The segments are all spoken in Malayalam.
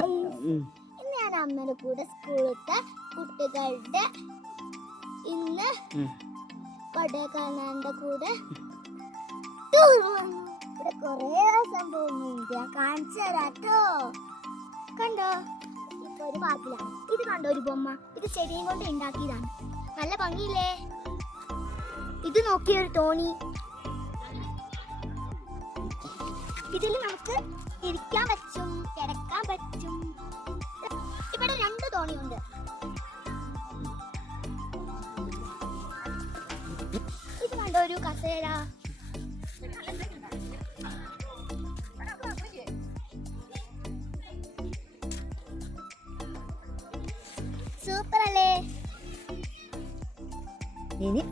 ഇന്ന് ഞാൻ അമ്മയുടെ കൂടെ സ്കൂളിലത്തെ കുട്ടികളുടെ ഇന്ന് കൊടൈക്കനാലിന്റെ കൂടെ ടൂർ വന്നു. ഇവിടെ കൊറേ സംഭവങ്ങളുണ്ട്, ഞാൻ കാണിച്ചു തരാട്ടോ. കണ്ടോ, ഇപ്പൊ ഒരു പാർക്കിലാണ്. ഇത് കണ്ടോ ഒരു ബൊമ്മ, ഇത് ചെടിയും കൊണ്ട് ഉണ്ടാക്കിയതാണ്. നല്ല ഭംഗിയില്ലേ? ഇത് നോക്കിയൊരു തോണി, ഇതിൽ നമുക്ക് ഇരിക്കാൻ പറ്റും, കിടക്കാൻ പറ്റും. ഇവിടെ 2 തോണിയുണ്ട്. ഇത് കണ്ടോ ഒരു കസേര. സൂപ്പർ അല്ലേ? ഇനി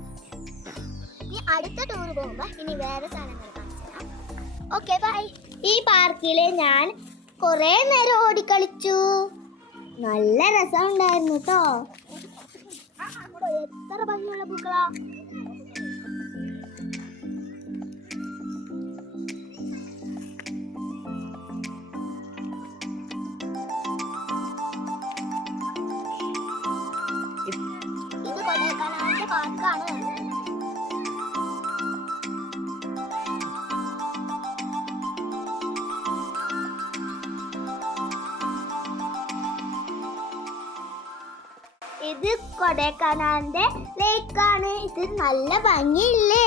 അടുത്ത ടൂർ പോകുമ്പോ ഇനി വേറെ സാധനങ്ങൾ കാണിച്ചു തരാം. Okay bye. ഈ പാർക്കില് ഞാൻ കൊറേ നേരം ഓടിക്കളിച്ചു, നല്ല രസമുണ്ടായിരുന്നു കേട്ടോ. എത്ര ഭംഗിയുള്ള പൂക്കളാ. ഇത് കൊടൈക്കനാലിന്റെ പാർക്കാണ്. ഇത് കൊടൈക്കനാലിന്റെ ലേക്കാണ്. ഇത് നല്ല ഭംഗിയില്ലേ?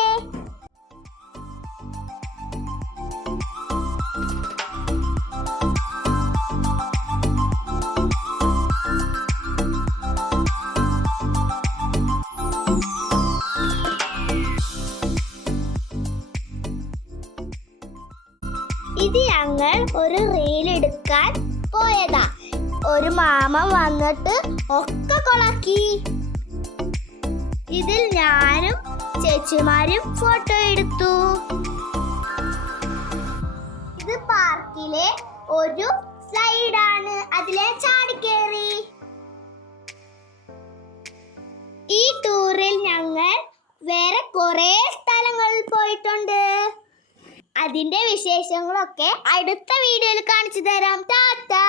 ഇത് ഞങ്ങൾ ഒരു റീൽ എടുക്കാൻ പോയതാ. ഒരു മാമ വന്നിട്ട് ഒക്കെ കൊളാക്കി. ഇതിൽ ഞാനും ചേച്ചിമാരും ഫോട്ടോ എടുത്തു. ഇത് പാർക്കിലെ ഒരു സ്ലൈഡാണ്, അതിലെ ചാടിക്കേറി. ഈ ടൂറിൽ ഞങ്ങൾ വേറെ കുറേ സ്ഥലങ്ങളിൽ പോയിട്ടുണ്ട്. അതിന്റെ വിശേഷങ്ങളൊക്കെ അടുത്ത വീഡിയോയിൽ കാണിച്ചു തരാം. ടാറ്റാ.